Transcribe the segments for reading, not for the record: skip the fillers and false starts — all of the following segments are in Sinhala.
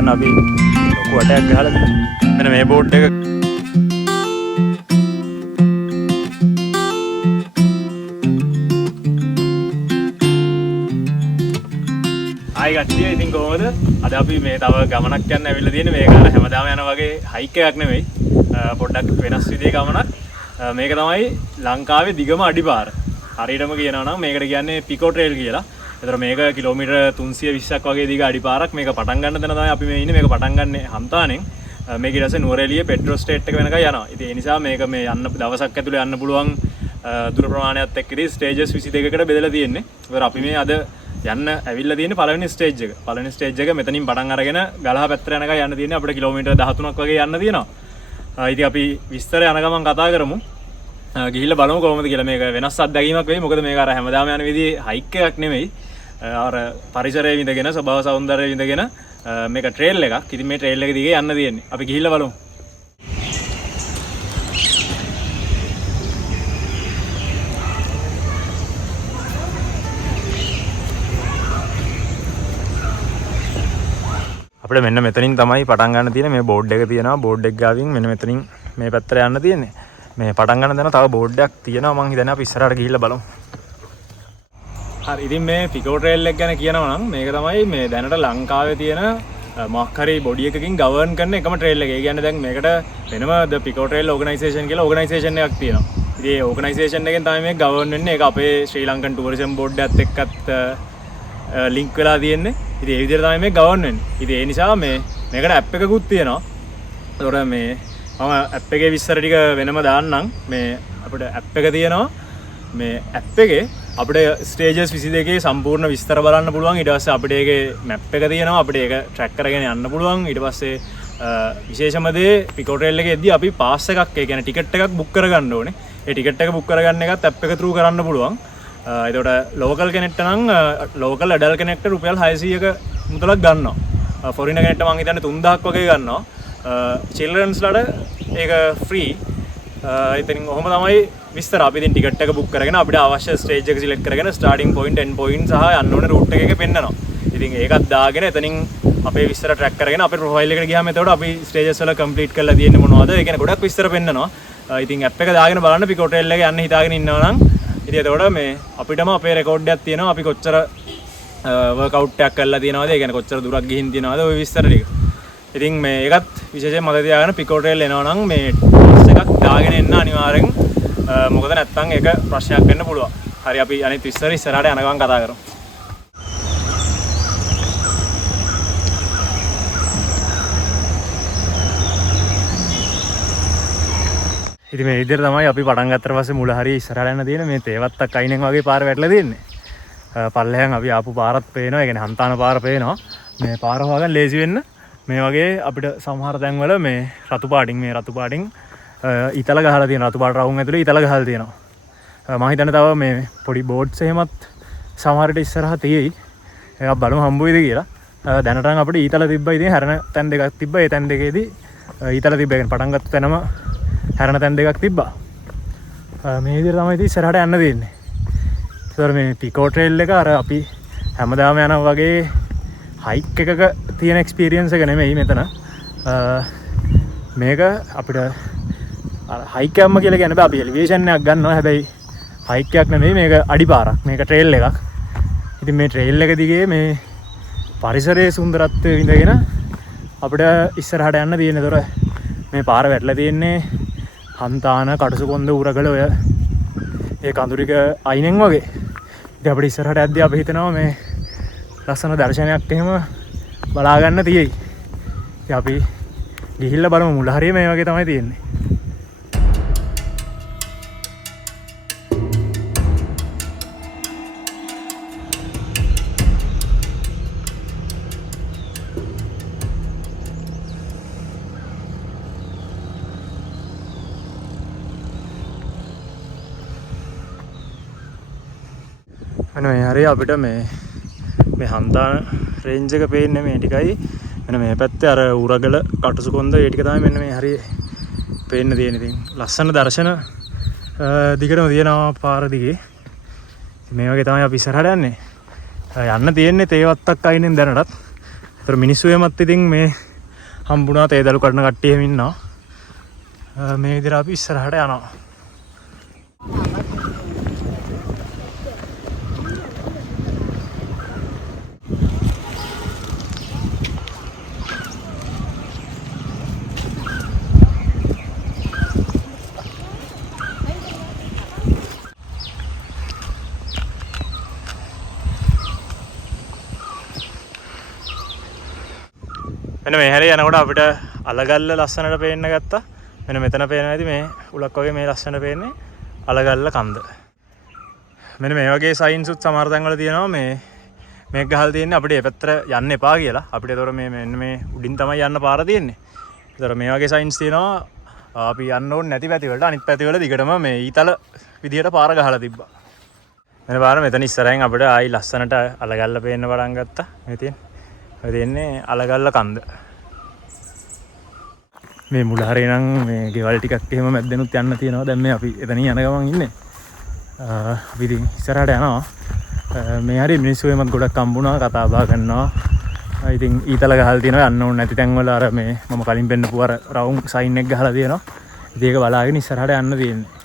බලන්න අපි ලොකු වටයක් ගහලා මෙන්න මේ බෝඩ් එක ආයි ගැටිය ඉතින් කොහොමද අද අපි මේ තව ගමනක් යන්න ඇවිල්ලා තියෙන්නේ මේක අර හැමදාම යන වගේ හයික් එකක් නෙමෙයි පොඩ්ඩක් වෙනස් විදිහේ ගමනක් මේක තමයි ලංකාවේ දිගම අඩිපාර හරියටම කියනවා නම් මේකට කියන්නේ පිකෝ ට්‍රේල් කියලා. ඒතර මේක කිලෝමීටර් 320ක් වගේ දිග අඩිපාරක් මේක පටන් ගන්න තැන තමයි අපි මේ ඉන්නේ. මේක පටන් ගන්න හම්තානෙන් මේක ඊට පස්සේ නුවරඑළිය පෙට්‍රෝ ස්ටේට් එක වෙනකන් යනවා. ඉතින් ඒ නිසා මේක මේ යන්න දවසක් ඇතුලේ යන්න පුළුවන් දුර ප්‍රමාණයත් එක්ක ඉතින් ස්ටේජස් 22කට බෙදලා තියෙන්නේ. ඒතර අපි මේ අද යන්න ඇවිල්ලා තියෙන්නේ පළවෙනි ස්ටේජ් එක. පළවෙනි ස්ටේජ් එක මෙතනින් පටන් අරගෙන ගලහ පැත්තට යනකම් යන්න තියෙන්නේ. අපිට කිලෝමීටර් 13ක් වගේ යන්න තියෙනවා. ඉතින් අපි විස්තර යන ගමන් කතා කරමු. ගිහිල්ලා බලමු කොහොමද කියලා. මේක වෙනස් අත්දැකීමක් වෙයි. මොකද මේක අර හැමදාම යන විදිහේ හයික් එකක් නෙමෙයි. අර පරිසරයේ විඳගෙන ස්වභාව සෞන්දර්යය විඳගෙන මේක ට්‍රේල් එකක්. ඉතින් මේ ට්‍රේල් එක දිගේ යන්න තියෙන්නේ. අපි ගිහිල්ලා බලමු. අපිට මෙන්න මෙතනින් තමයි පටන් ගන්න තියෙන්නේ. මේ බෝඩ් එක තියෙනවා. බෝඩ් එක ගාවින් මෙන්න මෙතනින් මේ පැත්තට යන්න තියෙන්නේ. මේ පටන් ගන්න තැන තව බෝඩ් එකක් තියෙනවා. මං හිතන්නේ අපි ඉස්සරහට ගිහිල්ලා බලමු. හරි ඉතින් මේ පිකෝ ට්‍රේල් එක ගැන කියනවා නම් මේක තමයි මේ දැනට ලංකාවේ තියෙන මොකක් හරි බොඩි එකකින් ගවර්න් කරන එකම ට්‍රේල් එක. ඒ කියන්නේ දැන් මේකට වෙනම ද පිකෝ ට්‍රේල් ඕගනයිසේෂන් කියලා ඕගනයිසේෂන් එකක් තියෙනවා. ඉතින් ඒ ඕගනයිසේෂන් එකෙන් තමයි මේක ගවර්න් වෙන්නේ. ඒක අපේ ශ්‍රී ලංකන් ටුවරිසම් බෝඩ් එකත් එක්කත් ලින්ක් වෙලා තියෙන්නේ. ඉතින් ඒ විදිහට තමයි මේක ගවර්න් වෙන්නේ. ඉතින් ඒ නිසා මේකට ඇප් එකකුත් තියෙනවා. ඒතකොට මේ මම ඇප් එකේ විස්තර ටික වෙනම දාන්නම්. මේ අපිට ඇප් එක තියෙනවා. මේ ඇප් එකේ අපිට ස්ටේජස් 22 සම්පූර්ණ විස්තර බලන්න පුළුවන්. ඊට පස්සේ අපිට ඒකේ මැප් එක තියෙනවා. අපිට ඒක ට්‍රැක් කරගෙන යන්න පුළුවන්. ඊට පස්සේ විශේෂම දේ පිකෝ ට්‍රේල් එකේදී අපි පාස් එකක් ඒ කියන්නේ ටිකට් එකක් බුක් කරගන්න ඕනේ. ඒ ටිකට් එක බුක් කරගන්න එකත් ඇප් එක through කරන්න පුළුවන්. එතකොට ලෝකල් කෙනෙක්ට නම් ලෝකල් ඇඩල් කෙනෙක්ට රුපියල් 600ක මුදලක් ගන්නවා. ෆොරිනර් කෙනෙක්ට මං හිතන්නේ 3000ක් වගේ ගන්නවා. චිල්ඩ්‍රන්ස්ලාට ඒක ෆ්‍රී. ඉතින් ඔහොම තමයි විස්තර. අපි ඉතින් ටිකට් එක බුක් කරගෙන අපිට අවශ්‍ය ස්ටේජ් එක සිලෙක්ට් කරගෙන ස්ටාර්ටින් පොයින්ට් එන්ඩ් පොයින්ට් සහ යන්න ඕනේ රූට් එකක පෙන්නනවා. ඉතින් ඒකත් දාගෙන එතනින් අපේ විස්තර ට්‍රැක් කරගෙන අපේ ප්‍රොෆයිල් එකට ගියාම එතකොට අපි ස්ටේජස් වල කම්ප්ලීට් කරලා තියෙන්නේ මොනවද? ඒ කියන්නේ ගොඩක් විස්තර පෙන්නනවා. ඉතින් ඇප් එක දාගෙන බලන්න පිකෝ ට්‍රේල් එක යන්න හිතාගෙන ඉන්නවා නම් ඉතින් එතකොට මේ අපිටම අපේ රෙකෝඩ් එකක් තියෙනවා. අපි කොච්චර වර්ක්අවුට් එකක් කරලා තියෙනවද? ඒ කියන්නේ කොච්චර දුරක් ගිහින් තියෙනවද? ওই විස්තර ටික. ඉතින් මේ ඒකත් විශේෂයෙන් මතක තියාගන්න පිකෝ ට්‍රේල් එනවා නම් මේ ටෝස් එකක් දාගෙන එන්න අනිවාර්යෙන්. මොකද නැත්තම් ඒක ප්‍රශ්නයක් වෙන්න පුළුවන්. හරි අපි අනිත් විස්තර ඉස්සරහට යන ගමන් කතා කරමු. ඉතින් මේ විදිහට තමයි අපි පටන් ගත්තට පස්සේ මුල හරිය ඉස්සරහට යන්න තියෙන මේ තේවත්තක් අයිනෙන් වගේ පාර වැටලා තියෙන්නේ. පල්ලෙහාන් අපි ආපු පාරත් පේනවා. ඒ කියන්නේ හන්තාන පාර පේනවා. මේ පාර හොයාගන්න ලේසි වෙන්න මේ වගේ අපිට සමහර තැන්වල මේ රතු පාටින් ඊතල ගහලා තියෙනවා. රතු පාට රවුම් ඇතුලේ ඊතල ගහලා තියෙනවා. මම හිතන්නේ තව මේ පොඩි බෝඩ්ස් එහෙමත් සමහර විට ඉස්සරහ තියෙයි. ඒක බලමු හම්බ වෙයිද කියලා. දැනටනම් අපිට ඊතල තිබ්බා. ඉතින් හැරෙන තැන් දෙකක් තිබ්බා. ඒ තැන් දෙකේදී ඊතල තිබ්බා. ඒ කියන්නේ පටන් ගත්ත තැනම හැරෙන තැන් දෙකක් තිබ්බා. මේ විදිහට තමයි ඉතින් ඉස්සරහට යන්න තියෙන්නේ. ඒතර මේ පිකෝ ට්‍රේල් එක අර අපි හැමදාම යනවා වගේ හයික් එකක තියෙන එක්ස්පීරියන්ස් එක නෙමෙයි මෙතන. මේක අපිට හයික් එකක්ම කියලා කියන්නේ බෑ. අපි එලිවේෂන් එකක් ගන්නවා. හැබැයි හයික් එකක් නෙමෙයි. මේක අඩිපාරක්. මේක ට්‍රේල් එකක්. ඉතින් මේ ට්‍රේල් එක දිගේ මේ පරිසරයේ සුන්දරත්වය විඳගෙන අපිට ඉස්සරහට යන්න තියෙන. ඒතර මේ පාර වැටලා තියෙන්නේ හන්තාන කටුසුකොන්ද උරගල ඔය ඒ කඳුරික අයිනෙන් වගේ. ඉතින් අපිට ඉස්සරහට යද්දී අපි හිතනවා මේ ලස්සන දර්ශනයක් එහෙම බලා ගන්න තියෙයි. ඉතින් අපි ගිහිල්ලා බලමු. මුල හරිය මේ වගේ තමයි තියෙන්නේ. මේ හරිය අපිට මේ හන්තාන රේන්ජ් එක පේන්නේ මේ ටිකයි. මෙන්න මේ පැත්තේ අර උරගල කටුසුකොන්ද ඒ ටික තමයි මෙන්න මේ හරිය පේන්න තියෙන. ඉතින් ලස්සන දර්ශන දිගටම තියෙනවා පාර දිගේ. මේ වගේ තමයි අපි ඉස්සරහට යන්නේ. යන්න තියෙන්නේ තේවත්තක් අයිනෙන් දැනටත්. ඒතර මිනිස්සු එමත් ඉතින් මේ හම්බුණා තේදලු කරන කට්ටිය එහෙම ඉන්නවා. මේ විදිහට අපි ඉස්සරහට යනවා. මෙන්න මේ හැරේ යනකොට අපිට අලගල්ල ලස්සනට පේන්න ගත්තා. මෙන්න මෙතන පේනවා ඉතින් මේ උලක් වගේ මේ ලස්සනට පේන්නේ අලගල්ල කන්ද. මෙන්න මේ වගේ සයින්ස් උත් සමහර තැන්වල තියෙනවා මේක ගහලා තියෙන්නේ අපිට මේ පැත්තට යන්න එපා කියලා. අපිට ඒතොර මෙන්න මේ උඩින් තමයි යන්න පාර තියෙන්නේ. ඒතොර මේ වගේ සයින්ස් තියෙනවා අපි යන්න ඕනේ නැති පැති වලට අනිත් පැති වල දිගටම මේ ඊතල විදියට පාර ගහලා තිබ්බා. මෙන්න පාර මෙතන ඉස්සරහින් අපිට ආයි ලස්සනට අලගල්ල පේන්න පටන් ගත්තා. මේ තියෙන්නේ අලගල්ල කන්ද. මේ මුල හරේ නම් මේ ගෙවල් ටිකක් එහෙම මැද්දෙනුත් යන්න තියෙනවා. දැන් මේ අපි එතනින් යන ගමන් ඉන්නේ. අපි ඉතින් ඉස්සරහට යනවා. මේ හරි මිනිස්සු එමත් ගොඩක් හම්බුණා කතා බහ කරනවා. ඉතින් ඊතල ගහලා තියෙනවා යන්න ඕනේ නැති තැන් වල අර මේ මම කලින් පෙන්නපු අර රවුම් සයින් එක ගහලා තියෙනවා. ඉතින් ඒක බලාගෙන ඉස්සරහට යන්න තියෙන්නේ.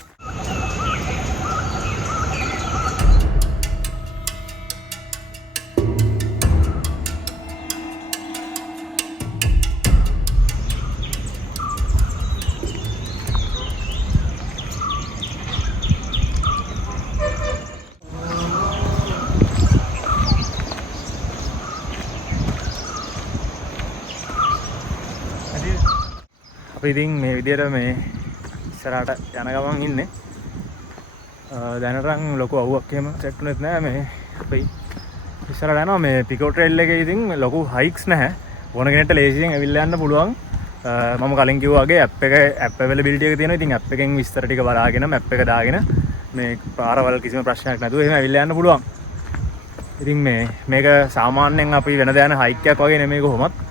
ඉතින් මේ විදියට මේ ඉස්සරහට යන ගමන් ඉන්නේ. දැනටනම් ලොකු අවුවක් එහෙම සෙට් වෙන්නේ නැහැ. මේ අපි ඉස්සරහට යනවා. මේ පිකෝ ට්‍රේල් එකේ ඉතින් ලොකු හයික්ස් නැහැ. ඕන කෙනෙක්ට ලේසියෙන් ඇවිල්ලා යන්න පුළුවන්. මම කලින් කිව්වා වගේ ඇප් අවైలබිලිටි එක තියෙනවා. ඉතින් ඇප් එකෙන් විස්තර ටික බලාගෙන මැප් එක දාගෙන මේ පාරවල් කිසිම ප්‍රශ්නයක් නැතුව එහෙම ඇවිල්ලා යන්න පුළුවන්. ඉතින් මේක සාමාන්‍යයෙන් අපි වෙනද යන හයික් එකක් වගේ නෙමෙයි කොහොමත්.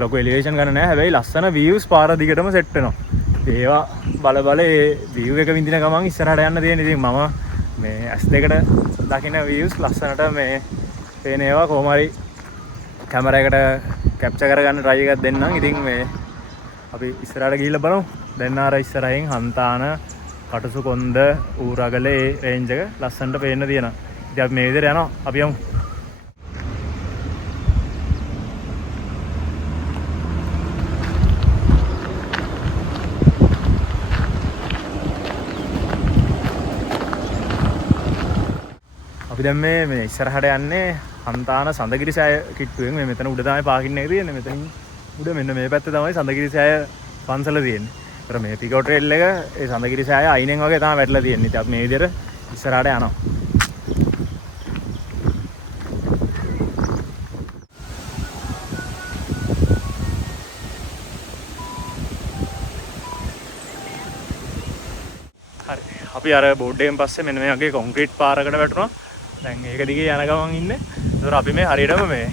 ලොකු එලිවේෂන් ගන්න නැහැ. හැබැයි ලස්සන views පාර දිගටම සෙට් වෙනවා. ඒවා බල ඒ view එක විඳින ගමන් ඉස්සරහට යන්න තියෙන. ඉතින් මම මේ S2කට දකින්න views ලස්සනට මේ පේන ඒවා කොහොම හරි කැමරා එකට කැප්චර් කරගන්න try එකක් දෙන්නම්. ඉතින් මේ අපි ඉස්සරහට ගිහිල්ලා බලමු. දැන් ආර ඉස්සරහින් හන්තාන කටුසු කොන්ද ඌරගලේ රේන්ජ් එක ලස්සනට පේන්න තියෙනවා. ඉතින් අපි මේ විදිහට යනවා. අපි යමු. අපි දැන් මේ ඉස්සරහට යන්නේ හන්තාන සඳගිරි සෑය කිට්ටුවෙන්. මේ මෙතන උඩ තමයි පාකින් එක තියෙන්නේ. මෙතනින් උඩ මෙන්න මේ පැත්තේ තමයි සඳගිරි සෑය පන්සල තියෙන්නේ. ඒතර මේ පිකෝ ට්‍රේල් එක ඒ සඳගිරි සෑය අයිනෙන් වගේ තමයි වැටලා තියෙන්නේ. ඉතින් අපි මේ විදිහට ඉස්සරහට යනවා. හරි. අපි අර බෝඩ් එකෙන් පස්සේ මෙන්න මේ වගේ කොන්ක්‍රීට් පාරකට වැටුණා. දැන් ඒක දිගේ යන ගමන් ඉන්නේ. ඒතර අපි මේ හරියටම මේ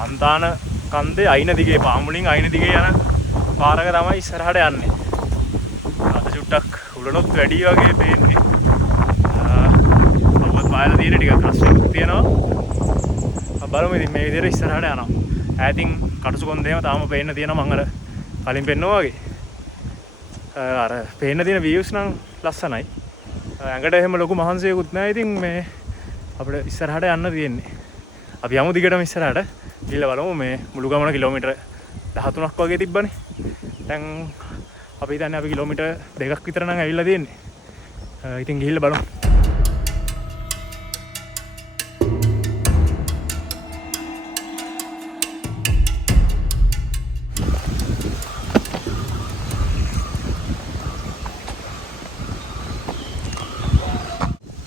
හන්තාන කන්දේ අයින දිගේ පාමුලින් අයින දිගේ යන පාරක තමයි ඉස්සරහට යන්නේ. අද චුට්ටක් උලනොත් වැඩි වගේ පේන්නේ. අවුවත් පායලා තියෙන ටික ප්‍රශ්නයක් තියෙනවා. බලමු ඉතින් මේ විදිහට ඉස්සරහට යනවා. ඈතින් කටුසු කොන්දේම තාම පේන්න තියෙනවා මම අර කලින් පෙන්නුවා වගේ. අර පේන්න තියෙන views නම් ලස්සනයි. ඇඟට එහෙම ලොකු මහන්සියකුත් නැහැ. ඉතින් මේ අපිට ඉස්සරහට යන්න තියෙන්නේ. අපි යමු දිගටම ඉස්සරහට. ගිහලා බලමු මේ මුළු ගමන කිලෝමීටර් 13ක් වගේ තිබ්බනේ. දැන් අපි හිතන්නේ අපි කිලෝමීටර් 2ක් විතර නම් ඇවිල්ලා තියෙන්නේ. ඉතින් ගිහිල්ලා බලමු.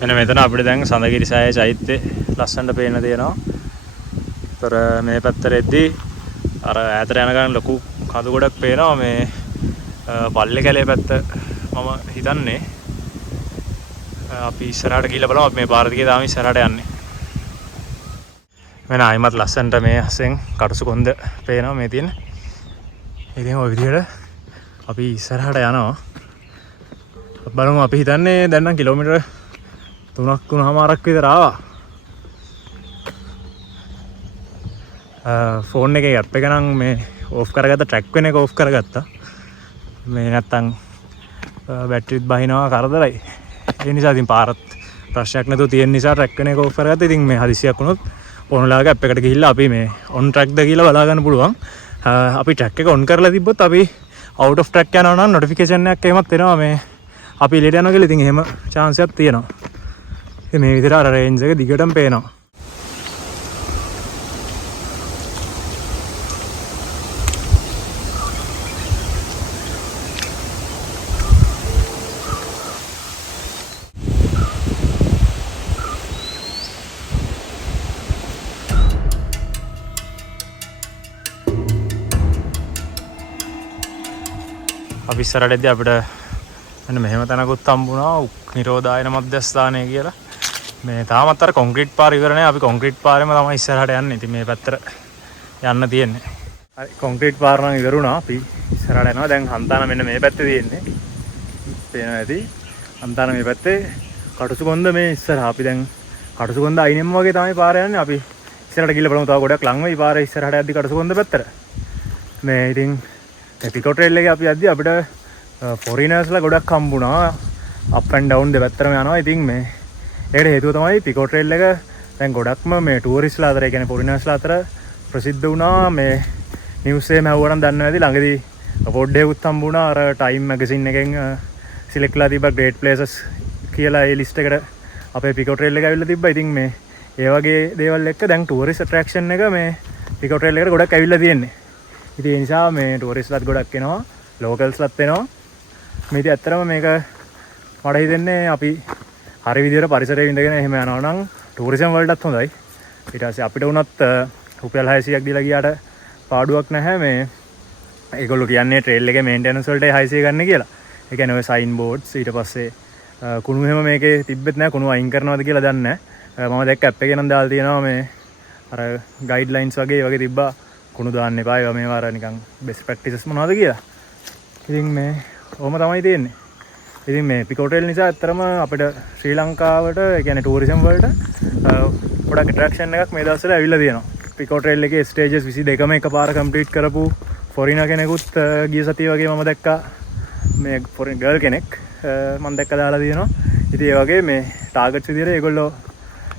මෙන්න මෙතන අපිට දැන් සඳගිරි සෑය චෛත්‍ය ලස්සනට පේන්න තියෙනවා. ඒතර මේ පැත්තට එද්දී අර ඈතට යන ගමන් ලොකු කඳු ගොඩක් පේනවා. මේ පල්ලේ කැලේ පැත්ත මම හිතන්නේ. අපි ඉස්සරහට ගිහිල්ලා බලමු. අපි මේ පාර දිගේ තාම ඉස්සරහට යන්නේ. මෙන්න ආයිමත් ලස්සනට මේ අස්සෙන් කටුසු කොන්ද පේනවා මේ තියෙන. ඉතින් ওই විදිහට අපි ඉස්සරහට යනවා. බලමු අපි හිතන්නේ දැන් නම් කිලෝමීටර් 3.5ක් විතර ආවා. ෆෝන් එකේ ඇප් එක නම් මේ ඕෆ් කරගත්තා, ට්‍රැක් වෙන එක ඕෆ් කරගත්තා. මේ නැත්තම් බැටරිත් බහිනවා කරදරයි. ඒ නිසා ඉතින් පාරත් ප්‍රශ්නයක් නැතුව තියෙන නිසා ට්‍රැක් වෙන එක ඕෆ් කරගත්තා. ඉතින් මේ හදිසියක් වුණොත් ඕනලාගේ ඇප් එකට ගිහිල්ලා අපි මේ ඔන් ට්‍රැක්ද කියලා බලා ගන්න පුළුවන්. අපි ට්‍රැක් එක ඔන් කරලා තිබ්බොත් අපි අවුට් ඔෆ් ට්‍රැක් යනවා නම් නොටිෆිකේෂන් එකක් එහෙමත් එනවා මේ අපි එළියට යනවා කියලා. ඉතින් එහෙම chance එකක් තියෙනවා. ඉතින් මේ විදිහට අර රේන්ජ් එක දිගටම පේනවා. අපි ඉස්සරහටදී අපිට මෙන්න මෙහෙම තැනකුත් හම්බුණා නිරෝධායන මධ්‍යස්ථානය කියලා. මේ තාමත් අර කොන්ක්‍රීට් පාර ඉවර නැහැ. අපි කොන්ක්‍රීට් පාරෙම තමයි ඉස්සරහට යන්නේ. ඉතින් මේ පැත්තට යන්න තියෙන්නේ. හරි කොන්ක්‍රීට් පාර නම් ඉවරුණා. අපි ඉස්සරහට යනවා. දැන් හන්තාන මෙන්න මේ පැත්තේ තියෙන්නේ. පේනවා ඇති. හන්තාන මේ පැත්තේ කටුසුකොන්ද මේ ඉස්සරහ. අපි දැන් කටුසුකොන්ද අයිනෙම වගේ තමයි පාර යන්නේ. අපි ඉස්සරහට ගිහලා බලමු. තව ගොඩක් ලඟ වෙයි පාරේ ඉස්සරහට යද්දි කටුසුකොන්ද පැත්තට. මේ ඉතින් පිකෝ ට්‍රේල් එකේ අපි යද්දි අපිට ෆොරිනර්ස්ලා ගොඩක් හම්බුණා. අප් ඇන්ඩ් ඩවුන් දෙපැත්තටම යනවා. ඉතින් මේ ඒකට හේතුව තමයි පිකෝ ට්‍රේල් එක දැන් ගොඩක්ම මේ ටූරිස්ට්ලා අතර, ඒ කියන්නේ ෆොරිනර්ස්ලා අතර ප්‍රසිද්ධ වුණා. මේ නිවුස් එකේ මැව්වනම් දන්නවා ඇති. ළඟදී අවෝඩ් එකකුත් හම්බුණා. අර ටයිම් මැගසින් එකෙන් සිලෙක්ට් කරලා තිබ්බා ග්‍රේට් ප්ලේසස් කියලා ඒ ලිස්ට් එකට අපේ පිකෝ ට්‍රේල් එක ඇවිල්ලා තිබ්බා. ඉතින් මේ ඒ වගේ දේවල් එක්ක දැන් ටූරිස්ට් ඇට්‍රැක්ෂන් එක මේ පිකෝ ට්‍රේල් එකට ගොඩක් ඇවිල්ලා තියෙන්නේ. ඉතින් ඒ නිසා මේ ටූරිස්ට්ලාත් ගොඩක් එනවා, ලෝකල්ස්ලාත් එනවා. මේ ඉතින් ඇත්තටම මේක මට හිතෙන්නේ අපි හරි විදිහට පරිසරයේ ඉඳගෙන එහෙම යනවා නම් ටූරිසම් වලටත් හොඳයි. ඊට පස්සේ අපිට වුණත් රුපියල් 600ක් දීලා ගියාට පාඩුවක් නැහැ. මේ ඒගොල්ලෝ කියන්නේ ට්‍රේල් එකේ මේන්ටෙනන්ස් වලට 600 ගන්න කියලා. ඒ කියන්නේ ඔය සයින් බෝඩ්ස්, ඊට පස්සේ කුණු එහෙම මේකේ තිබ්බෙත් නැහැ. කුණු අයින් කරනවද කියලා දන්නේ නැහැ. මම දැක්ක ඇප් එකේ නම් දාලා තියෙනවා මේ අර ගයිඩ්ලයින්ස් වගේ ඒ වගේ තිබ්බා. කුණු දාන්න එපා. ඒවා මේවා අර නිකන් බෙස්ට් ප්‍රැක්ටිසස් මොනවද කියලා. ඉතින් මේ ඔහොම තමයි තියෙන්නේ. ඉතින් මේ පිකෝ ට්‍රේල් නිසා ඇත්තටම අපිට ශ්‍රී ලංකාවට, ඒ කියන්නේ ටූරිසම් වලට ගොඩක් ඇට්‍රැක්ෂන් එකක් මේ දවස්වල ඇවිල්ලා තියෙනවා. පිකෝ ට්‍රේල් එකේ ස්ටේජස් 22ම එකපාර කම්ප්ලීට් කරපු ෆොරිනර් කෙනෙකුත් ගිය සතිය වගේ මම දැක්කා. මේ ෆොරින් ගර්ල් කෙනෙක් මම දැක්ක දාලා තියෙනවා. ඉතින් ඒ වගේ මේ ටාගට්ස් විදිහට ඒගොල්ලෝ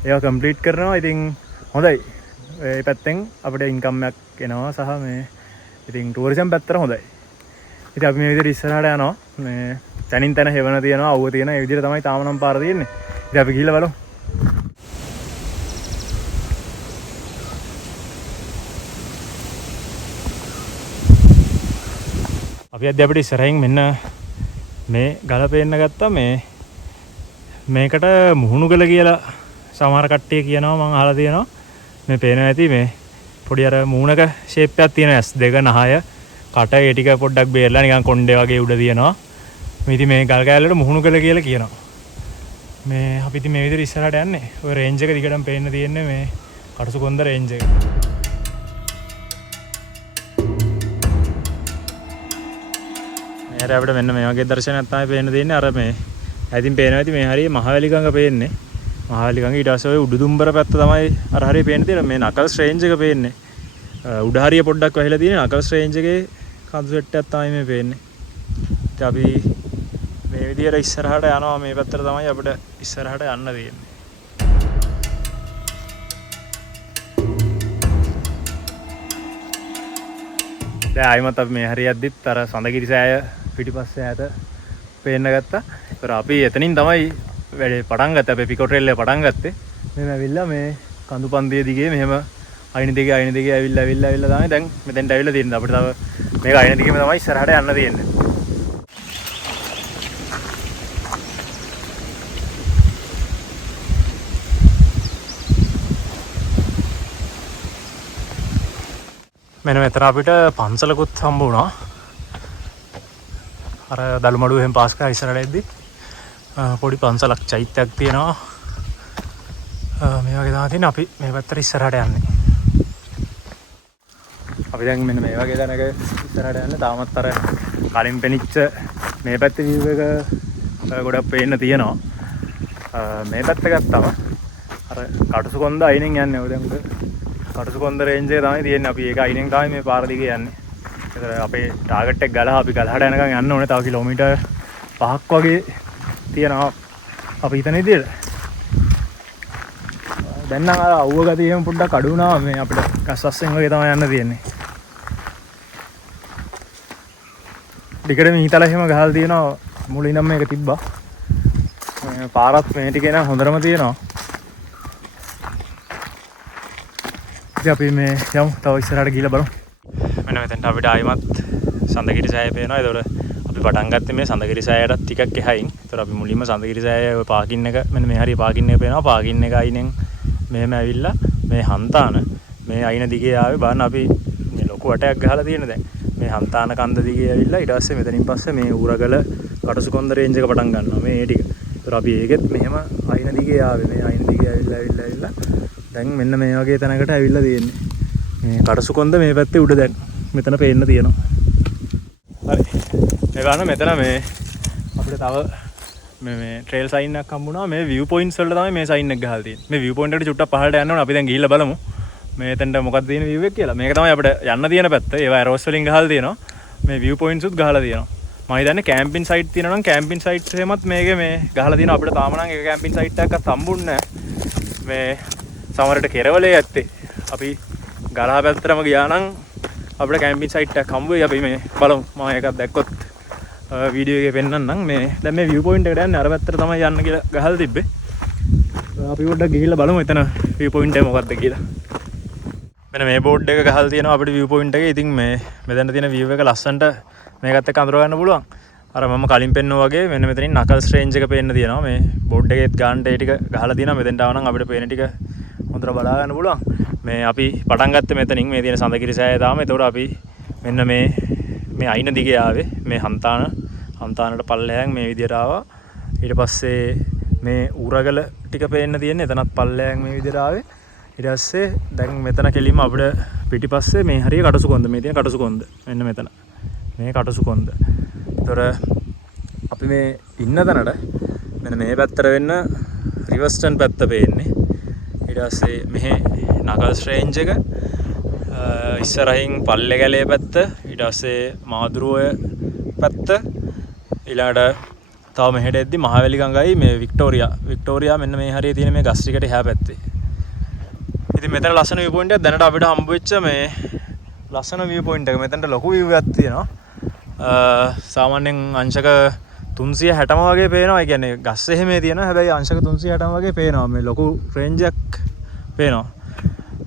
ඒවා කම්ප්ලීට් කරනවා. ඉතින් හොඳයි. ඒ පැත්තෙන් අපිට ඉන්කම් එකක් එනවා සහ මේ ඉතින් ටූරිසම් පැත්තට හොඳයි. ඉතින් අපි මේ විදිහට ඉස්සරහට යනවා. මේ තනින් තන හෙවන තියෙනවා, අවුව තියෙනවා. ඒ විදිහට තමයි තාම නම් පාර තියෙන්නේ. ඉතින් අපි ගිහිල්ලා බලමු. අපි අද අපිට ඉස්සරහින් මෙන්න මේ ගල පේන්න ගත්තා. මේකට මුහුණුගල කියලා සමහර කට්ටිය කියනවා, මම අහලා තියෙනවා. මේ පේනවා ඇති මේ පොඩි අර මූණක ෂේප් එකක් තියෙනවා. S2 නහය කට ඒ ටික පොඩ්ඩක් බේරලා නිකන් කොණ්ඩේ වගේ උඩ තියෙනවා. මේ ඉතින් මේ ගල් කෑල්ලට මුහුණුගල කියලා කියනවා. මේ අපි ඉතින් මේ විදිහට ඉස්සරහට යන්නේ. ඔය රේන්ජ් එක දිගටම පේන්න තියෙන්නේ මේ කටුසුකොන්ද රේන්ජ් එක. මෙහෙර අපිට මෙන්න මේ වගේ දර්ශනයක් තමයි පේන්න තියෙන්නේ. අර මේ ඇතින් පේනවා ඇති මේ හරිය මහවැලි ගඟ පේන්නේ. මහවැලි ගඟ ඊට පස්සේ ඔය උඩුදුම්බර පැත්ත තමයි අර හරිය පේන්න තියෙන්නේ. මේ නකල්ස් රේන්ජ් එක පේන්නේ. උඩ හරිය පොඩ්ඩක් වැහිලා තියෙන්නේ. නකල්ස් රේන්ජ් එකේ කඳු සෙට් එකක් තමයි මේ පේන්නේ. ඉතින් අපි මේ විදියට ඉස්සරහට යනවා. මේ පැත්තට තමයි අපිට ඉස්සරහට යන්න තියෙන්නේ. දැන් ආයිමත් අපි මේ හරියද්දිත් අර සඳගිරි සෑය පිටිපස්සේ ඈත පේන්න ගත්තා. ඒතර අපි එතනින් තමයි වැඩේ පටන් ගත්තේ. අපේ පිකෝ ට්‍රේල් එක පටන් ගත්තේ. මෙහෙම ඇවිල්ලා මේ කඳු පන්දිය දිගේ මෙහෙම අයින දිගේ ඇවිල්ලා තමයි දැන් මෙතෙන්ට ඇවිල්ලා තියෙන්නේ. අපිට තව මේක අයින දිගේම තමයි ඉස්සරහට යන්න තියෙන්නේ. මෙන්න මෙතන අපිට පන්සලකුත් හම්බ වුණා. අර දළුමඩුව එහෙම පාස් කරලා ඉස්සරහට එද්දි පොඩි පන්සලක් චෛත්‍යයක් තියෙනවා. මේ වගේ තමයි තියෙන්නේ. අපි මේ පැත්තට ඉස්සරහට යන්නේ. අපි දැන් මෙන්න මේ වගේ තැනක ඉස්සරහට යන්නේ. තාමත් අර කලින් පෙනිච්ච මේ පැත්තේ view එක ගොඩක් පේන්න තියෙනවා. මේ පැත්ත ගත්තම අර කටුසුකොන්ද අයිනෙන් යන්නේ. ඔය දැන් කටුකොන්ද රේන්ජ් එක තමයි තියෙන්නේ. අපි ඒක අයිනෙන් තමයි මේ පාර දිගේ යන්නේ. ඒතර අපේ ටාගට් එක ගලහා අපි ගලහට යනකම් යන්න ඕනේ. තව කිලෝමීටර් 5ක් වගේ තියෙනවා අපි හිතන විදියට. දැන් නම් අර අවුව ගතිය එහෙම පොඩ්ඩක් අඩු වුණා. මේ අපිට ගස්වස්සෙන් වගේ තමයි යන්න තියෙන්නේ. ටිකටම හිතලා එහෙම ගහලා තියෙනවා. මුලින් නම් මේක තිබ්බා. පාරත් මේ ටිකේ නම් හොඳටම තියෙනවා. ඉතින් අපි මේ යමු තව ඉස්සරහට ගිහලා බලමු. මෙන්න මෙතනට අපිට ආයිමත් සඳගිරි සෑය පේනවා. ඒතකොට අපි පටන් ගත්තේ මේ සඳගිරි සෑයටත් ටිකක් එහයින්. ඒතකොට අපි මුලින්ම සඳගිරි සෑය ඔය පාකින් එක මෙන්න මේ හරිය පාකින් එක පේනවා. පාකින් එක අයිනෙන් මෙහෙම ඇවිල්ලා මේ හන්තාන මේ අයින දිගේ ආවේ බලන්න අපි මේ ලොකු වටයක් ගහලා තියෙන දැන්. මේ හන්තාන කන්ද දිගේ ඇවිල්ලා ඊට පස්සේ මෙතනින් පස්සේ මේ ඌරගල කටුසුකොන්ද රේන්ජ් එක පටන් ගන්නවා මේ ටික. ඒතර අපි ඒකෙත් මෙහෙම අයින දිගේ ආවේ. මේ අයින දිගේ ඇවිල්ලා දැන් මෙන්න මේ වගේ තැනකට ඇවිල්ලා තියෙන්නේ. මේ කටුසුකොන්ද මේ පැත්තේ උඩ දැන් මෙතන පේන්න තියෙනවා. හරි. මේ ගන්න මෙතන මේ අපිට තව මේ ට්‍රේල් සයින් එකක් හම්බුණා. මේ view points වලට තමයි මේ සයින් එක ගහලා තියෙන්නේ. මේ view point එකට චුට්ටක් පහළට යන්න ඕනේ. අපි දැන් ගිහිල්ලා බලමු. මේ එතනට මොකක්ද තියෙන view එක කියලා. මේක තමයි අපිට යන්න තියෙන පැත්ත. ඒවා arrows වලින් ගහලා තියෙනවා. මේ view points උත් ගහලා තියෙනවා. මම හිතන්නේ කැම්පින් සයිට් තියෙනවා නම් කැම්පින් සයිට්ස් එහෙමත් මේකේ මේ ගහලා තියෙනවා. අපිට තාම නම් ඒක කැම්පින් සයිට් එකක්වත් හම්බුන්නේ නැහැ. මේ සමහරට කෙරවලේ ඇත්තේ. අපි ගලහ පැත්තටම ගියා නම් අපිට කැම්පින් සයිට් එකක් හම්බ වෙයි. අපි මේ බලමු. මම එකක් දැක්කොත් වීඩියෝ එකේ පෙන්නන්නම්. මේ දැන් මේ view point එකට යන්නේ අර පැත්තට තමයි යන්න කියලා ගහලා තිබ්බේ. අපි පොඩ්ඩක් ගිහිල්ලා බලමු එතන view point එක මොකක්ද කියලා. මෙන්න මේ බෝඩ් එක ගහලා තියෙනවා අපිට view point එකේ. ඉතින් මේ මෙතන තියෙන view එක ලස්සනට මේකත් එක්ක අඳුර ගන්න පුළුවන්. අර මම කලින් පෙන්නුවා වගේ මෙන්න මෙතනින් නකල්ස් රේන්ජ් එක පේන්න තියෙනවා. මේ බෝඩ් එකේත් ගන්නට ඒ ටික ගහලා තියෙනවා. මෙතෙන්ට ආව නම් අපිට පේන ටික හොඳට බලා ගන්න පුළුවන්. මේ අපි පටන් ගත්තේ මෙතනින් මේ තියෙන සඳගිරි සෑය තාම. ඒතකොට අපි මෙන්න මේ අයින දිගේ ආවේ. මේ හන්තානට පල්ලෙහාන් මේ විදියට ආවා. ඊට පස්සේ මේ ඌරගල ටික පේන්න තියෙන්නේ. එතනත් පල්ලෙහාන් මේ විදියට ආවේ. ඊට පස්සේ දැන් මෙතන කෙලින්ම අපිට පිටිපස්සේ මේ හරිය කටුසුකොන්ද මේ තියෙන කටුසුකොන්ද. මෙන්න මෙතන. මේ කටුසුකොන්ද. ඒතර අපි මේ ඉන්න තැනට මෙන්න මේ පැත්තට වෙන්න රිවර්ස්ටන් පැත්ත පේන්නේ. ඊට පස්සේ මෙහි නකල්ස් රේන්ජ් එක ඉස්සරහින් පල්ලේ ගැලේ පැත්ත. ඊට පස්සේ මාදුරුවය පැත්ත. ඊළඟට තව මෙහෙට එද්දි මහවැලි ගඟයි මේ වික්ටෝරියා මෙන්න මේ හරිය තියෙන මේ ගස් ටිකට එහා පැත්තේ. ඉතින් මෙතන ලස්සන view point එකක් දැනට අපිට හම්බ වෙච්ච මේ ලස්සන view point එක. මෙතනට ලොකු view එකක් තියෙනවා. සාමාන්‍යයෙන් අංශක 360ම වගේ පේනවා. ඒ කියන්නේ ගස් එහෙමේ තියෙනවා. හැබැයි අංශක 360ම වගේ පේනවා. මේ ලොකු රේන්ජ් එකක් පේනවා.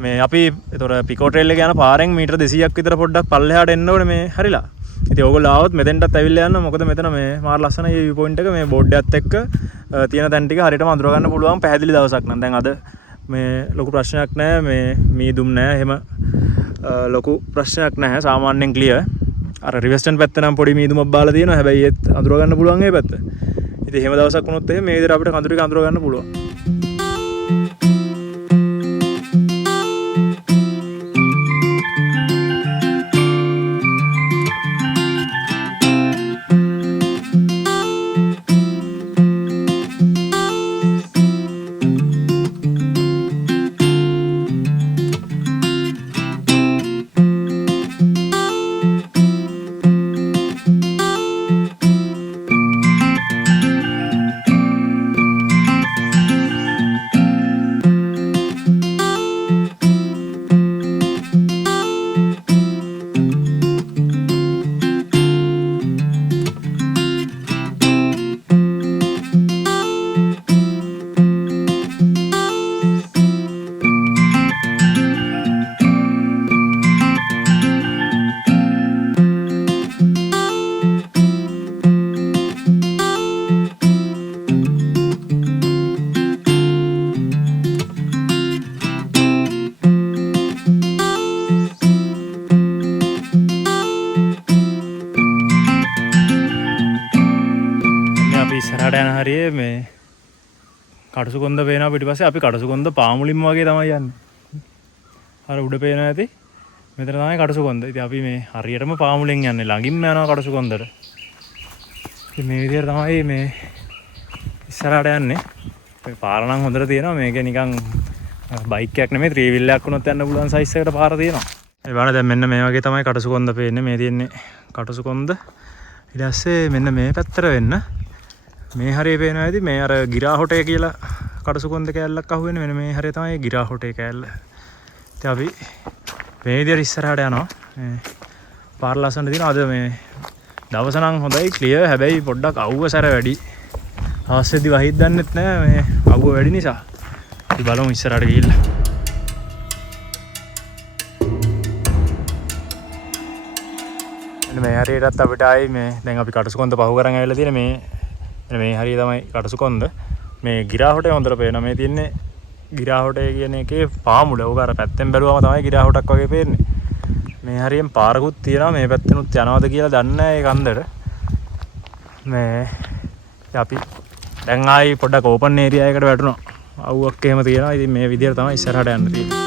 මේ අපි ඒතොර පිකෝ ට්‍රේල් එක යන පාරෙන් මීටර 200ක් විතර පොඩ්ඩක් පල්ලෙහාට එන්න ඕනේ මේ හරිලා. ඉතින් ඕගොල්ලෝ ආවොත් මෙතෙන්ටත් ඇවිල්ලා යන්න. මොකද මෙතන මේ මාර ලස්සන view point එක මේ බෝඩ් එකත් එක්ක තියෙන තැන් ටික හරියටම අඳුර ගන්න පුළුවන් පැහැදිලි දවසක් නම්. දැන් අද මේ ලොකු ප්‍රශ්නයක් නැහැ. මේ මීදුම් නැහැ. එහෙම ලොකු ප්‍රශ්නයක් නැහැ. සාමාන්‍යයෙන් ක්ලියර්. අර රිවර්ස්ටන් පැත්ත නම් පොඩි මීදුමක් බාලා තියෙනවා. හැබැයි ඒත් අඳුර ගන්න පුළුවන් ඒ පැත්ත. ඉතින් එහෙම දවසක් වුණොත් එහෙම මේ විදිහට අපිට කඳුරු ටික අඳුර ගන්න පුළුවන්. ඉස්සරහට යන හරියේ මේ කටුසුකොන්ද පේනවා. පිටිපස්සේ අපි කටුසුකොන්ද පාමුලින්ම වගේ තමයි යන්නේ. අර උඩ පේනවා ඇති. මෙතන තමයි කටුසුකොන්ද. ඉතින් අපි මේ හරියටම පාමුලෙන් යන්නේ. ළඟින්ම යනවා කටුසුකොන්දට. ඉතින් මේ විදිහට තමයි මේ ඉස්සරහට යන්නේ. මේ පාර නම් හොඳට තියෙනවා. මේක නිකන් බයික් එකක් නෙමෙයි 3 wheel එකක් වුණොත් යන්න පුළුවන් size එකට පාර තියෙනවා. ඒ වань දැන් මෙන්න මේ වගේ තමයි කටසු කොන්ද පේන්නේ. මේ තියෙන්නේ කටසු කොන්ද. ඊට පස්සේ මෙන්න මේ පැත්තට වෙන්න මේ හරිය පේනවා ඇති මේ අර ගිරා හොටේ කියලා කටසු කොන්ද කෑල්ලක් අහුවෙන්නේ. මෙන්න මේ හරිය තමයි ගිරා හොටේ කෑල්ල. ඉතින් අපි මේ විදිහට ඉස්සරහට යනවා. මේ පාර ලස්සන තියෙනවා. අද මේ දවස නම් හොඳයි ක්ලියර්. හැබැයි පොඩ්ඩක් අවුව සැර වැඩි. ආස්සෙදි වහින්න දන්නෙත් නෑ මේ අවුව වැඩි නිසා. අපි බලමු ඉස්සරහට ගිහිල්ලා. මේ හරියටත් අපිට ආයි මේ දැන් අපි කටසු කොන්ද පහු කරන් ආවිල්ලා තියෙන මේ හරිය තමයි කටසු කොන්ද. මේ ගිරා හොටේ හොඳට පේනවා. මේ තියන්නේ ගිරා හොටේ කියන එකේ පාමුල. ඕක අර පැත්තෙන් බැලුවම තමයි ගිරා හොටක් වගේ පේන්නේ. මේ හරියෙන් පාරකුත් තියෙනවා. මේ පැත්තෙනුත් යනවද කියලා දන්නේ නැහැ ඒ කන්දට. මේ අපි දැන් ආයි පොඩ්ඩක් ඕපන් ඒරියා එකකට වැටුණා. අවුවක් එහෙම තියෙනවා. ඉතින් මේ විදිහට තමයි ඉස්සරහට යන්න තියෙන්නේ.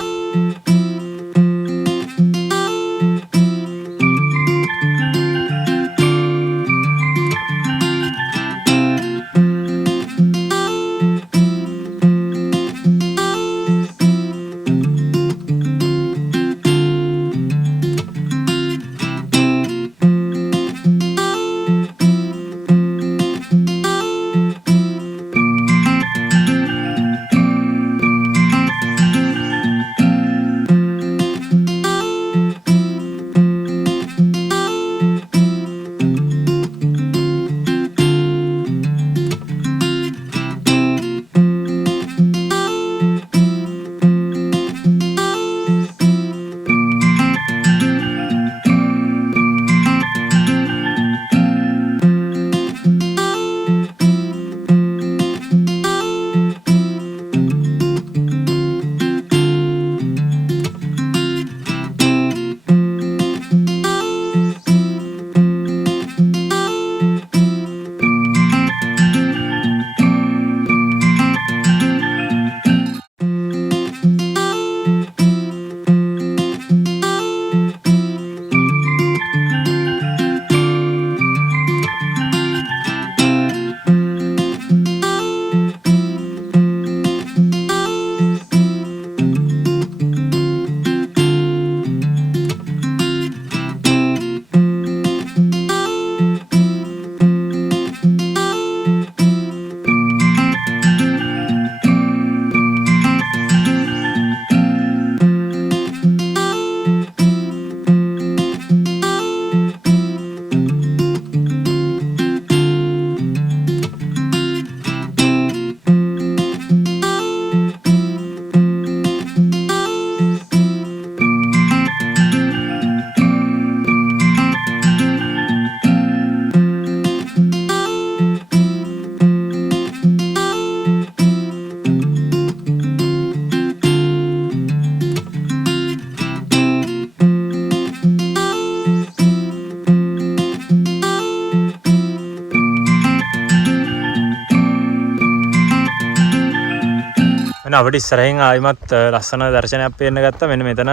අපිට ඉස්සරහින් ආයිමත් ලස්සන දර්ශනයක් පේන්න ගත්තා. මෙන්න මෙතන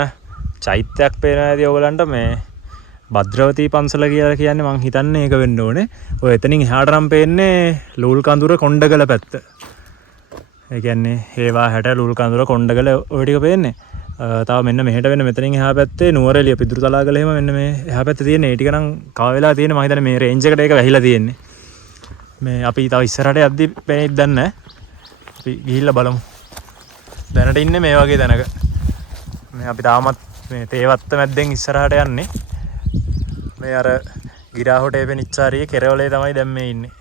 චෛත්‍යයක් පේනවා ඇති ඔයගලන්ට. මේ භද්‍රවතී පන්සල කියලා කියන්නේ මං හිතන්නේ ඒක වෙන්න ඕනේ. ඔය එතනින් එහාට නම් පේන්නේ ලූල් කඳුර කොණ්ඩගල පැත්ත. ඒ කියන්නේ හේවා හැට ලූල් කඳුර කොණ්ඩගල ඔය ටික පේන්නේ. තව මෙන්න මෙහෙට වෙන මෙතනින් එහා පැත්තේ නුවරඑළිය පිදුරු තලාගල එහෙම මෙන්න මේ එහා පැත්තේ තියෙන ඒ ටික නම් කව වෙලා තියෙන්නේ. මං හිතන්නේ මේ රේන්ජ් එකට ඒක වැහිලා තියෙන්නේ. මේ අපි තව ඉස්සරහට යද්දි පේනෙත් දන්නේ නැහැ. අපි ගිහිල්ලා බලමු. දැනට ඉන්නේ මේ වගේ තැනක. මේ අපි තාමත් මේ තේවත්ත මැද්දෙන් ඉස්සරහට යන්නේ. මේ අර ගිරා හොටේ පෙනිච්චාරියේ කෙරවලේ තමයි දැන් මේ ඉන්නේ.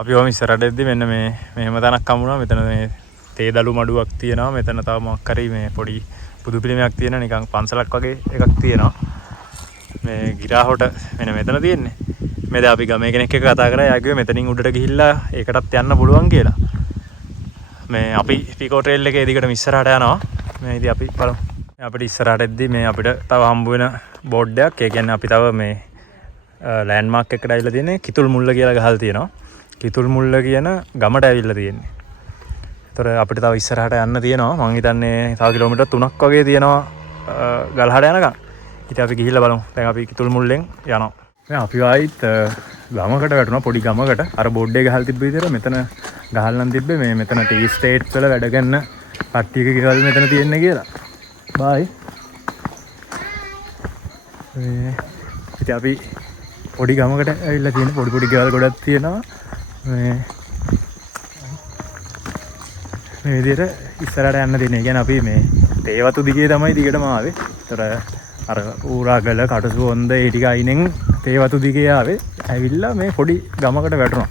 අපි ඔහම ඉස්සරහට එද්දි මෙන්න මේ මෙහෙම තැනක් හම්බුණා. මෙතන මේ තේදලු මඩුවක් තියෙනවා. මෙතන තව මොකක් හරි මේ පොඩි බුදු පිළිමයක් තියෙන නිකන් පන්සලක් වගේ එකක් තියෙනවා. මේ ගිරා හොට මෙන්න මෙතන තියෙන්නේ. මේ දැන් අපි ගමේ කෙනෙක් එක්ක කතා කරා. එයා කිව්වේ මෙතනින් උඩට ගිහිල්ලා ඒකටත් යන්න පුළුවන් කියලා. මේ අපි පිකෝ ට්‍රේල් එකේ දිගටම ඉස්සරහට යනවා. මේ ඉතින් අපි බලමු. අපිට ඉස්සරහට එද්දි මේ අපිට තව හම්බ වෙන බෝඩ් එකක්. ඒ කියන්නේ අපි තව මේ ලෑන්ඩ්මාර්ක් එකකට ඇවිල්ලා තියෙන්නේ. කිතුල් මුල්ල කියලා ගහලා තියෙනවා. කිතුල් මුල්ල කියන ගමට ඇවිල්ලා තියෙන්නේ. ඒතර අපිට තව ඉස්සරහට යන්න තියෙනවා. මං හිතන්නේ තව කිලෝමීටර් 3ක් වගේ තියෙනවා ගල්හඩ යනකම්. ඉතින් අපි ගිහිල්ලා බලමු. දැන් අපි කිතුල් මුල්ලෙන් යනවා. දැන් අපි ආයිත් ගමකට වැටුණා පොඩි ගමකට. අර බෝඩ් එක ගහලා තිබ්බ විදිහට මෙතන ගහලා නම් තිබ්බේ මේ මෙතන ටී ස්ටේට්ස් වල වැඩ කරන කට්ටියක ගෙවල් මෙතන තියෙන්නේ කියලා. බයි. ඉතින් අපි පොඩි ගමකට ඇවිල්ලා තියෙන පොඩි ගෙවල් ගොඩක් තියෙනවා. මේ විදිහට ඉස්සරහට යන්න දෙන්නේ. කියන්නේ අපි මේ තේවතු දිගේ තමයි දිගටම ආවේ. ඒතර අර ඌරාගල කටුසුවොන්ද ඒ ටික අයිනෙන් තේවතු දිගේ ආවේ. ඇවිල්ලා මේ පොඩි ගමකට වැටුණා.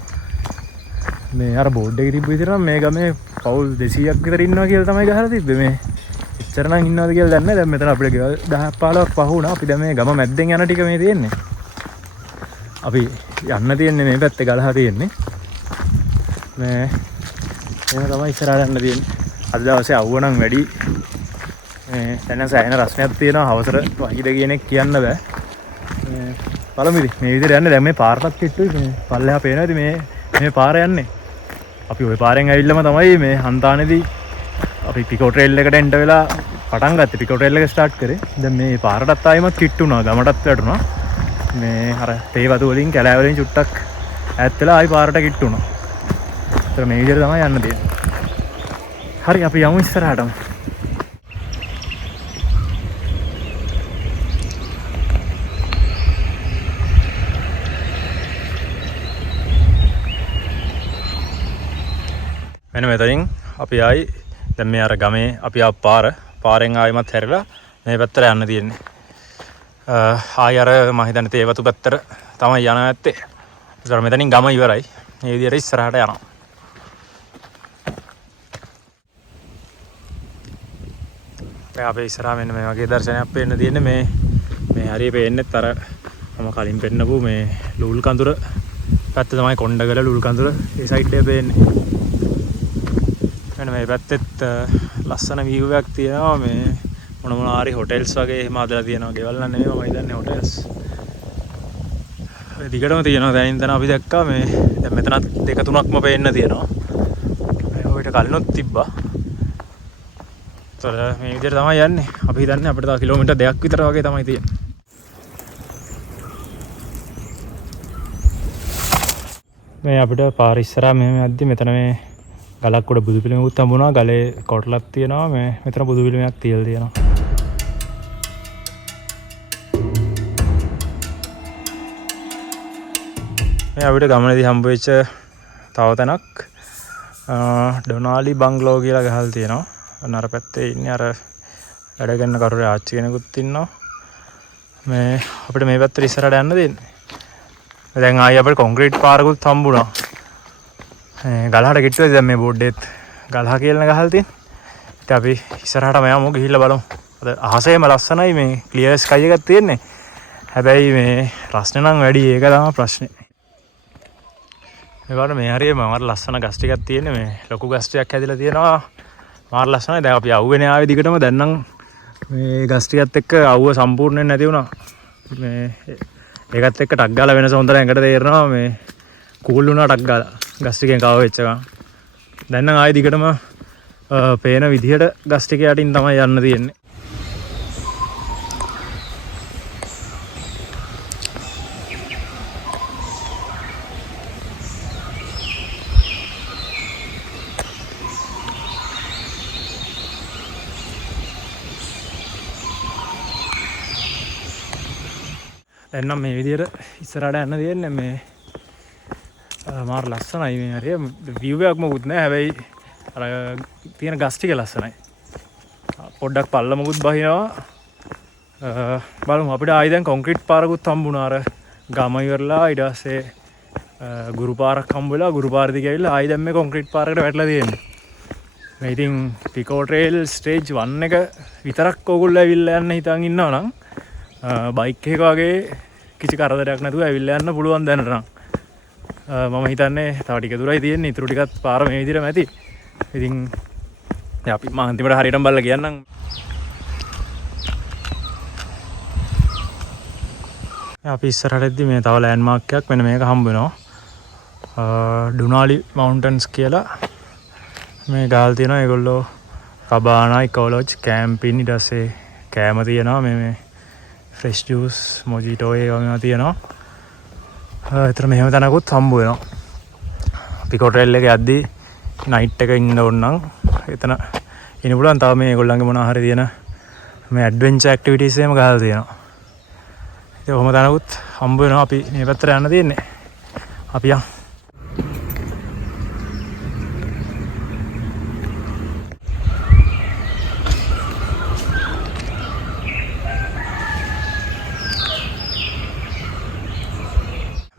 මේ අර බෝඩ් එකේ තිබ්බ විදිහට මේ ගමේ පවුල් 200ක් විතර ඉන්නවා කියලා තමයි ගහලා තිබ්බේ. මේ එච්චර නම් ඉන්නවද කියලා දන්නේ නැහැ. දැන් මෙතන අපිට ගෙවල් 10 15ක් පහ වුණා. අපි දැන් මේ ගම මැද්දෙන් යන ටික මේ තියෙන්නේ. අපි යන්න තියෙන්නේ මේ පැත්තේ ගලහා තියෙන්නේ. මේ එහෙම තමයි ඉස්සරහට යන්න තියෙන්නේ. අද දවසේ අවුව නම් වැඩි. මේ දැන් සෑහෙන රස්නයක් තියෙනවා. හවසට වහිද කියන එක කියන්න බෑ. බලමු ඉතින් මේ විදිහට යන්නේ. දැන් මේ පාරටත් කිට්ටුයි. මේ පල්ලෙහා පේනවා. ඉතින් මේ පාර යන්නේ. අපි ওই පාරෙන් ඇවිල්ලාම තමයි මේ හන්තානේදී අපි පිකෝ ට්‍රේල් එකට එන්ටර් වෙලා පටන් ගත්තේ. පිකෝ ට්‍රේල් එක ස්ටාර්ට් කරේ. දැන් මේ පාරටත් ආයෙමත් කිට්ටුණා. ගමටත් වැටුණා. මේ අර තේ වතු වලින් කැලෑ වලින් චුට්ටක් ඈත් වෙලා ආයි පාරට කිට්ටුණා. ඒතර මේ විදිහට තමයි යන්න තියෙන්නේ. හරි අපි යමු ඉස්සරහටම. මෙන්න මෙතනින් අපි ආයි දැන් මේ අර ගමේ අපි ආ පාරෙන් ආයිමත් හැරිලා මේ පැත්තට යන්න තියෙන්නේ. ආයි අර මම හිතන්නේ තේවතු පැත්තට තමයි යන ඇත්තේ. ඒතර මෙතනින් ගම ඉවරයි. මේ විදිහට ඉස්සරහට යනවා. දැන් අපේ ඉස්සරහා මෙන්න මේ වගේ දර්ශනයක් පේන්න තියෙන්නේ. මේ හරිය පේන්නෙත් අර මම කලින් පෙන්නපු මේ ලූල් කඳුර පැත්ත තමයි කොණ්ඩගල ලූල් කඳුර ඒ සයිඩ් එකේ පේන්නේ. මෙන්න මේ පැත්තෙත් ලස්සන view එකක් තියෙනවා. මේ මොන හරි හොටෙල්ස් වගේ එහෙම හදලා තියෙනවා. ගෙවල් නම් නෙමෙයි මම හිතන්නේ හොටෙල්ස්. ඒ දිගටම තියෙනවා. දැන් ඉඳන් අපි දැක්කා මේ දැන් මෙතනත් දෙක තුනක්ම පේන්න තියෙනවා. මේ ඔයිට කලිනුත් තිබ්බා. ඒතර මේ විදිහට තමයි යන්නේ. අපි හිතන්නේ අපිට තව කිලෝමීටර් 2ක් විතර වගේ තමයි තියෙන්නේ. මේ අපිට පාර ඉස්සරහා මෙහෙම යද්දි මෙතන මේ ගලක් උඩ බුදු පිළිමයක්ත් හම්බුණා. ගලේ කොටලක් තියෙනවා. මේ මෙතන බුදු පිළිමයක් තියලා තියෙනවා. මේ අපිට ගමනේදී හම්බ වෙච්ච තව තැනක් ඩොනාලි බංගලෝ කියලා ගහලා තියෙනවා. අන්න අර පැත්තේ ඉන්නේ අර වැඩ කරන කරුරේ ආච්චි කෙනෙකුත් ඉන්නවා. මේ අපිට මේ පැත්තට ඉස්සරහට යන්න දෙන්නේ. දැන් ආයි අපිට කොන්ක්‍රීට් පාරකුත් හම්බුණා. ගලහට කිට්ටුවේදී දැන් මේ බෝඩ් එකෙත් ගලහ කියලා ගහලා තියෙන්නේ. ඉතින් අපි ඉස්සරහටම යමු ගිහිල්ලා බලමු. අද අහසේම ලස්සනයි මේ ක්ලියර් ස්කයි එකක් තියෙන්නේ. හැබැයි මේ ප්‍රශ්නේ නම් වැඩි. ඒක තමයි ප්‍රශ්නේ. මේකට මේ හරියම මාර ලස්සන ගස් ටිකක් තියෙන්නේ. මේ ලොකු ගස් ටිකක් හැදිලා තියෙනවා. මාර ලස්සනයි. දැන් අපි අවුවනේ ආවේ දිගටම. දැන් නම් මේ ගස් ටිකත් එක්ක අවුව සම්පූර්ණයෙන් නැති වුණා. මේ ඒකත් එක්ක ටක් ගාලා වෙනස හොඳට ඇඟට තේරෙනවා. මේ කූල් වුණා ටක් ගාලා. ගස් ටිකෙන් කව වෙච්ච එක. දැන් නම් ආයෙ දිගටම පේන විදිහට ගස් ටික යටින් තමයි යන්න තියෙන්නේ. දැන් නම් මේ විදිහට ඉස්සරහට යන්න තියෙන්නේ. මේ මාර ලස්සනයි. මේ හරිය view එකක් මොකුත් නැහැ. හැබැයි අර තියෙන ගස් ටික ලස්සනයි. පොඩ්ඩක් පල්ලමකුත් බහිනවා. බලමු අපිට ආයි දැන් කොන්ක්‍රීට් පාරකුත් හම්බුණා. අර ගම ඉවරලා ඊට පස්සේ ගුරු පාරක් හම්බ වෙලා ගුරු පාර දිගේ ඇවිල්ලා ආයි දැන් මේ කොන්ක්‍රීට් පාරකට වැටලා තියෙන්නේ. මේ ඉතින් පිකෝ ට්‍රේල් ස්ටේජ් 1 එක විතරක් ඕගොල්ලෝ ඇවිල්ලා යන්න හිතන් ඉන්නවා නම් බයික් එක වගේ කිසි කරදරයක් නැතුව ඇවිල්ලා යන්න පුළුවන් දැනට නම්. මම හිතන්නේ තව ටික දුරයි තියෙන්නේ. ඊටු ටිකත් පාර මේ විදිහටම ඇති. ඉතින් දැන් අපි මම අන්තිමට හරියටම බලලා කියන්නම්. අපි ඉස්සරහටදී මේ තව ලෑන්ඩ්මාර්ක් එකක් මෙන්න මේක හම්බ වෙනවා. ඩුනාලි මවුන්ටන්ස් කියලා මේ ගාල් තියෙනවා. ඒගොල්ලෝ කබානා ඉකෝලොජ් කැම්පින් ඊට පස්සේ කෑම තියෙනවා. මේ ෆ්‍රෙෂ් ජූස් මොජිටෝ ඒ වගේ තියෙනවා. එතන මෙහෙම තැනකුත් හම්බ වෙනවා. පිකෝට් රේල් එකේ යද්දී නයිට් එක ඉන්න ඕන නම් එතන ඉන්න පුළුවන්. තව මේ ඒගොල්ලන්ගේ මොනවා හරි තියෙන මේ ඇඩ්වෙන්චර් ඇක්ටිවිටීස් එහෙම ගහලා තියෙනවා. ඉතින් ඔහොම තැනකුත් හම්බ වෙනවා. අපි මේ පැත්තට යන්න තියෙන්නේ. අපි යමු.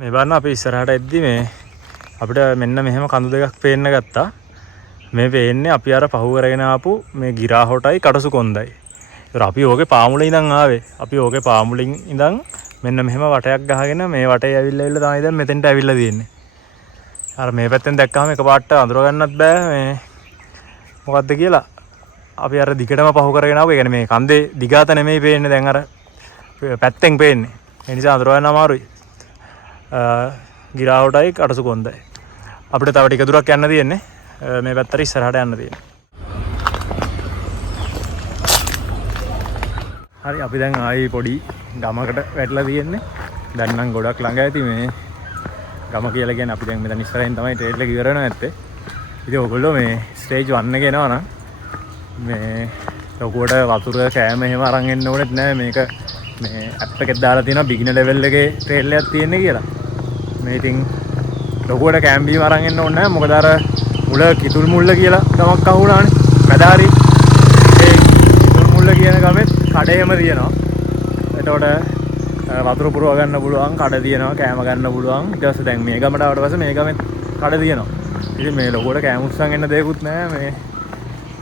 මේ බලන්න අපි ඉස්සරහට එද්දි මේ අපිට මෙන්න මෙහෙම කඳු දෙකක් පේන්න ගත්තා. මේ පේන්නේ අපි අර පහු කරගෙන ආපු මේ ගිරා හොටයි කටසු කොන්දයි. ඒතර අපි ඕකේ පාමුලේ ඉඳන් ආවේ. අපි ඕකේ පාමුලින් ඉඳන් මෙන්න මෙහෙම වටයක් ගහගෙන මේ වටේ ඇවිල්ලා තමයි දැන් මෙතෙන්ට ඇවිල්ලා තියෙන්නේ. අර මේ පැත්තෙන් දැක්කම එකපාරට අඳුර ගන්නත් බෑ මේ මොකද්ද කියලා. අපි අර දිගටම පහු කරගෙන ආපු. ඒ කියන්නේ මේ කන්දේ දිගාත නෙමෙයි පේන්නේ දැන් අර පැත්තෙන් පේන්නේ. ඒ නිසා අඳුර ගන්න අමාරුයි. ගිරා හොටයි කටසු කොන්දයි. අපිට තව ටික දුරක් යන්න තියෙන්නේ. මේ පැත්තට ඉස්සරහට යන්න තියෙන්නේ. හරි අපි දැන් ආයි පොඩි ගමකට වැටලා තියෙන්නේ. දැන් නම් ගොඩක් ළඟ ඇති මේ ගම කියලා කියන්නේ අපි දැන් මෙතන ඉස්සරහින් තමයි ට්‍රේල් එක ඉවර වෙනවා ඇත්තේ. ඉතින් ඔයගොල්ලෝ මේ ස්ටේජ් 1 එක එනවා නම් මේ ලොකුවට වතුර කෑම එහෙම අරන් එන්න ඕනෙත් නෑ. මේක මේ ඇප් එකෙත් දාලා තියෙනවා බිගිනර් ලෙවල් එකේ ට්‍රේල් එකක් තියෙන්නේ කියලා. මේ ඉතින් ලොකුවට කෑම් බීම අරන් එන්න ඕනේ නෑ. මොකද අර මුල කිතුල් මුල්ල කියලා ගමක් අහුණානේ. මැදාරි ඒ කිතුල් මුල්ල කියන ගමෙත් කඩේම තියෙනවා. එතකොට වතුර පුරව ගන්න පුළුවන් කඩ තියෙනවා, කෑම ගන්න පුළුවන්. ඊට පස්සේ දැන් මේ ගමට ආවට පස්සේ මේ ගමෙත් කඩ තියෙනවා. ඉතින් මේ ලොකුවට කෑම උස්සන් එන්න දෙයක්වත් නෑ. මේ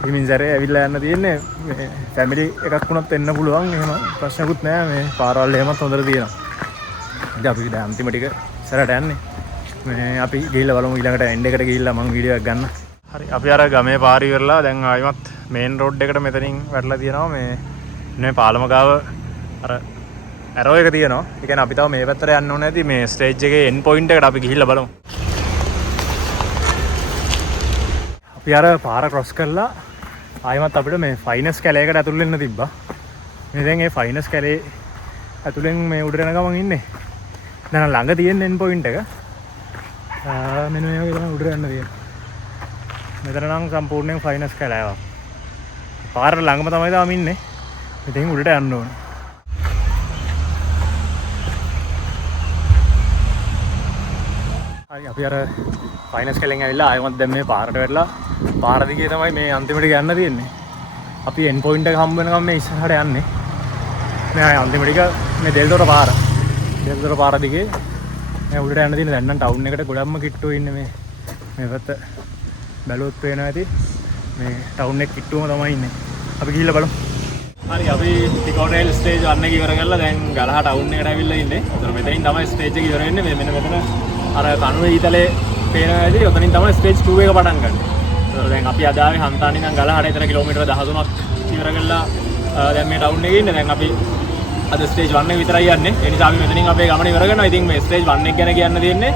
හිමින්සරේ ඇවිල්ලා යන්න තියෙන්නේ. මේ ෆැමිලි එකක් වුණත් එන්න පුළුවන්. එහෙම ප්‍රශ්නකුත් නෑ. මේ පාරවල් එහෙමත් හොඳට තියෙනවා. ඉතින් අපි දැන් අන්තිම ටික ඉස්සරහට යන්නේ. මේ අපි ගිහිල්ලා බලමු ඊළඟට එන්ඩ් එකට ගිහිල්ලා මම වීඩියෝ එකක් ගන්න. හරි අපි අර ගමේ පාරි ඉවරලා දැන් ආයිමත් මේන් රෝඩ් එකට මෙතනින් වැටලා තියෙනවා. මේ පාලම ගාව අර ඇරෝ එක තියෙනවා. ඒ කියන්නේ අපි තව මේ පැත්තට යන්න ඕනේ නැති මේ ස්ටේජ් එකේ එන්ඩ් පොයින්ට් එකට අපි ගිහිල්ලා බලමු. අපි අර පාර ක්‍රොස් කරලා ආයිමත් අපිට මේ ෆයිනස් කැලේකට ඇතුල් වෙන්න තිබ්බා. මේ දැන් මේ ෆයිනස් කැලේ ඇතුලෙන් මේ උඩට යන ගමන් ඉන්නේ. දැන් ළඟ තියෙන එන්ඩ් පොයින්ට් එක. මෙන්න මේ වගේ තමයි උඩට යන්න තියෙන්නේ. මෙතන නම් සම්පූර්ණයෙන් ෆයිනස් කැලෑවක්. පාර ළඟම තමයි තාම ඉන්නේ. ඉතින් උඩට යන්න ඕනේ. හරි අපි අර ෆයිනස් කැලෙන් ඇවිල්ලා ආයෙමත් දැන් මේ පාරට වැටලා පාර දිගේ තමයි මේ අන්තිමට යන්න තියෙන්නේ. අපි එන්ඩ් පොයින්ට් එක හම්බ වෙනකම් මේ ඉස්සරහට යන්නේ. මේ අන්තිම ටික මේ දෙල්දොර පාර. දෙල්දොර පාර දිගේ මේ උඩට යන්න තියෙන. දැන් නම් ටවුන් එකට ගොඩක්ම කිට්ටුව ඉන්නේ මේ පැත්ත බැලුවොත් පේනවා ඇති. මේ ටවුන් එක කිට්ටුවම තමයි ඉන්නේ. අපි ගිහිල්ලා බලමු. හරි අපි පිකෝට් රේල් ස්ටේජ් 1 එක ඉවර කරලා දැන් ගලහ ටවුන් එකට ඇවිල්ලා ඉන්නේ. ඒතර මෙතනින් තමයි ස්ටේජ් එක ඉවර වෙන්නේ. මේ මෙන්න මෙතන අර කණුවේ ඊතලේ පේනවා ඇති. ඔතනින් තමයි ස්ටේජ් 2 එක පටන් ගන්න. ඒතර දැන් අපි අද ආවේ හන්තානි ඉඳන් ගලහට එතන කිලෝමීටර 13ක් ඉවර කරලා දැන් මේ ටවුන් එකේ ඉන්නේ. දැන් අපි අද ස්ටේජ් 1 එක විතරයි යන්නේ. ඒ නිසා අපි මෙතනින් අපේ ගමන ඉවර කරනවා. ඉතින් මේ ස්ටේජ් 1 එක ගැන කියන්න තියෙන්නේ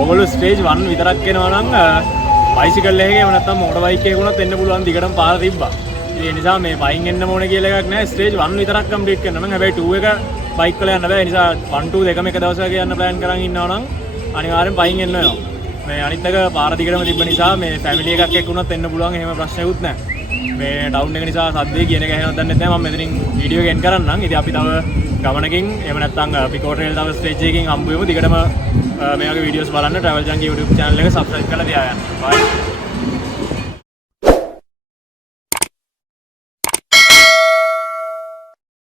ඕගොල්ලෝ ස්ටේජ් 1 විතරක් එනවා නම් බයිසිකල් එකේ එහෙම නැත්නම් මෝටර් බයික් එකේ වුණත් එන්න පුළුවන්. දිගටම පාර තිබ්බා. ඒ නිසා මේ පයින් එන්න ඕනේ කියලා එකක් නැහැ. ස්ටේජ් 1 විතරක් කම්ප්ලීට් කරන්න නම්. හැබැයි 2 එක බයික් වල යන්න බෑ. ඒ නිසා 1 2 දෙකම එක දවසක යන්න ප්ලෑන් කරන් ඉන්නවා නම් අනිවාර්යෙන් පයින් එන්න වෙනවා. මේ අනිත් එක පාර දිගටම තිබ්බ නිසා මේ ෆැමිලි එකක් එක්ක වුණත් එන්න පුළුවන්. එහෙම ප්‍රශ්නයක්වත් නැහැ. මේ ටවුන් එක නිසා සද්දේ කියන එක ඇහෙනවද දන්නේ නැහැ. මම මෙතනින් වීඩියෝ එක එන්ඩ් කරන්නම්. ඉතින් අපි තව ගමනකින් එහෙම නැත්නම් පිකෝට් රේල් තව ස්ටේජ් එකකින් හම්බ වෙමු. දිගටම මේ වගේ වීඩියෝස් බලන්න Travel Junkie YouTube channel එක subscribe කරලා තියාගන්න. bye.